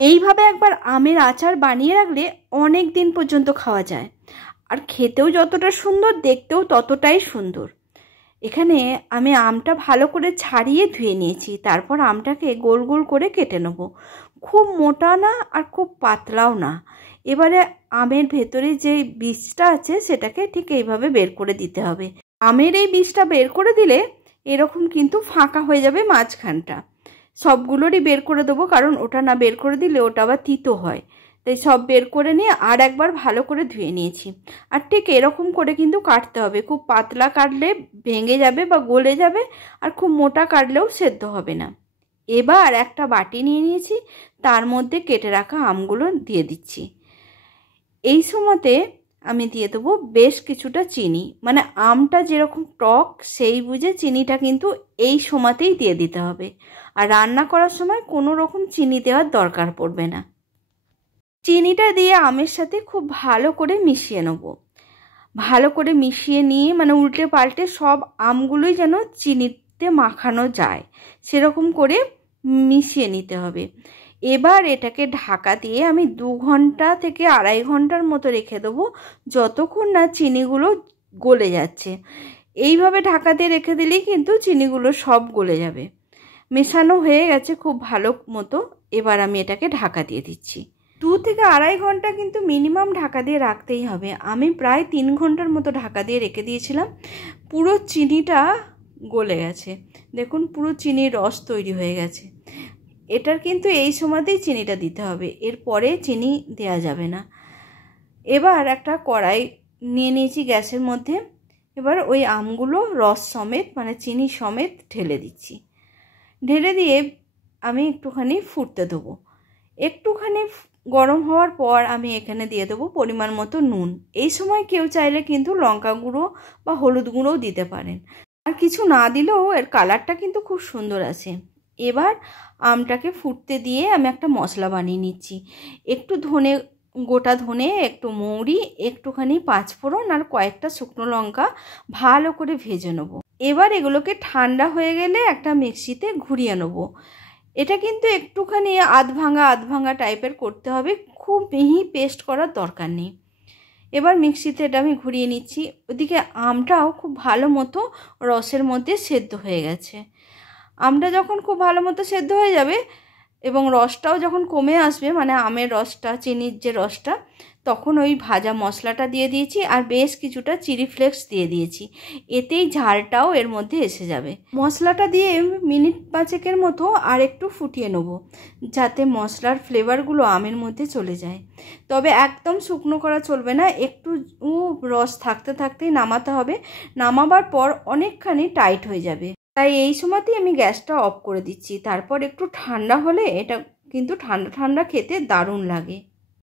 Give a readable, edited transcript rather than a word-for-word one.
এইভাবে একবার আমের আচার বানিয়ে রাখলে অনেক দিন পর্যন্ত খাওয়া যায়, আর খেতেও যতটা সুন্দর দেখতেও ততটাই সুন্দর। এখানে আমি আমটা ভালো করে ছাড়িয়ে ধুয়ে নিয়েছি, তারপর আমটাকে গোল গোল করে কেটে নেব। খুব মোটা না আর খুব পাতলাও না। এবারে আমের ভেতরে যে বীজটা আছে সেটাকে ঠিক এইভাবে বের করে দিতে হবে। আমের এই বীজটা বের করে দিলে এরকম কিন্তু ফাঁকা হয়ে যাবে মাঝখানটা। সবগুলোরই বের করে দেবো, কারণ ওটা না বের করে দিলে ওটা আবার তিতো হয়। তাই সব বের করে নিয়ে আর একবার ভালো করে ধুয়ে নিয়েছি। আর ঠিক এরকম করে কিন্তু কাটতে হবে। খুব পাতলা কাটলে ভেঙে যাবে বা গলে যাবে, আর খুব মোটা কাটলেও সেদ্ধ হবে না। এবার একটা বাটি নিয়ে নিয়েছি, তার মধ্যে কেটে রাখা আমগুলো দিয়ে দিচ্ছি। এই সময়তে আমি দিয়ে দেবো বেশ কিছুটা চিনি, মানে আমটা যেরকম টক সেই বুঝে চিনিটা কিন্তু এই সময়তেই দিয়ে দিতে হবে। আর রান্না করার সময় কোনো রকম চিনি দেওয়ার দরকার পড়বে না। চিনিটা দিয়ে আমের সাথে খুব ভালো করে মিশিয়ে নেব। ভালো করে মিশিয়ে নিয়ে মানে উল্টে পাল্টে সব আমগুলোই যেন চিনিতে মাখানো যায় সেরকম করে মিশিয়ে নিতে হবে। এবার এটাকে ঢাকা দিয়ে আমি 2 ঘন্টা থেকে 2.5 ঘন্টার মতো রেখে দেবো, যতক্ষণ না চিনিগুলো গলে যাচ্ছে। এইভাবে ঢাকা দিয়ে রেখে দিলেই কিন্তু চিনিগুলো সব গলে যাবে। মেশানো হয়ে গেছে খুব ভালো মতো। এবার আমি এটাকে ঢাকা দিয়ে দিচ্ছি। 2 থেকে 2.5 ঘন্টা কিন্তু মিনিমাম ঢাকা দিয়ে রাখতেই হবে। আমি প্রায় 3 ঘন্টার মতো ঢাকা দিয়ে রেখে দিয়েছিলাম। পুরো চিনিটা গলে গেছে, দেখুন পুরো চিনির রস তৈরি হয়ে গেছে। এটার কিন্তু এই সময়তেই চিনিটা দিতে হবে, এরপরে চিনি দেওয়া যাবে না। এবার একটা কড়াই নিয়ে নিয়েছি গ্যাসের মধ্যে। এবার ওই আমগুলো রস সমেত মানে চিনি সমেত ঢেলে দিচ্ছি। ঢেলে দিয়ে আমি একটুখানি ফুটতে দেবো। একটুখানি গরম হওয়ার পর আমি এখানে দিয়ে দেবো পরিমাণ মতো নুন। এই সময় কেউ চাইলে কিন্তু লঙ্কা গুঁড়ো বা হলুদ গুঁড়োও দিতে পারেন, আর কিছু না দিলেও এর কালারটা কিন্তু খুব সুন্দর আসে। এবার আমটাকে ফুটতে দিয়ে আমি একটা মশলা বানিয়ে নিচ্ছি। একটু ধনে, গোটা ধনে, একটু মৌরি, একটুখানি পাঁচফোড়ন আর কয়েকটা শুকনো লঙ্কা ভালো করে ভেজে নেব। এবার এগুলোকে ঠান্ডা হয়ে গেলে একটা মিক্সিতে ঘুরিয়ে নেব। এটা কিন্তু একটুখানি আধ ভাঙা টাইপের করতে হবে, খুব মিহি পেস্ট করার দরকার নেই। এবার মিক্সিতে এটা আমি ঘুরিয়ে নিচ্ছি। ওদিকে আমটাও খুব ভালো মতো রসের মধ্যে সেদ্ধ হয়ে গেছে। আমটা যখন খুব ভালো মতো সেদ্ধ হয়ে যাবে এবং রসটাও যখন কমে আসবে, মানে আমের রসটা, চিনির যে রসটা, তখন ওই ভাজা মশলাটা দিয়ে দিয়েছি আর বেশ কিছুটা চিলি ফ্লেক্স দিয়ে দিয়েছি। এতেই ঝালটাও এর মধ্যে এসে যাবে। মশলাটা দিয়ে মিনিট 5 মতো আর একটু ফুটিয়ে নেব, যাতে মশলার ফ্লেভারগুলো আমের মধ্যে চলে যায়। তবে একদম শুকনো করা চলবে না, একটু রস থাকতে থাকতেই নামাতে হবে। নামাবার পর অনেকখানি টাইট হয়ে যাবে, তাই এই সময়তেই আমি গ্যাসটা অফ করে দিচ্ছি। তারপর একটু ঠান্ডা হলে এটা কিন্তু ঠান্ডা ঠান্ডা খেতে দারুণ লাগে।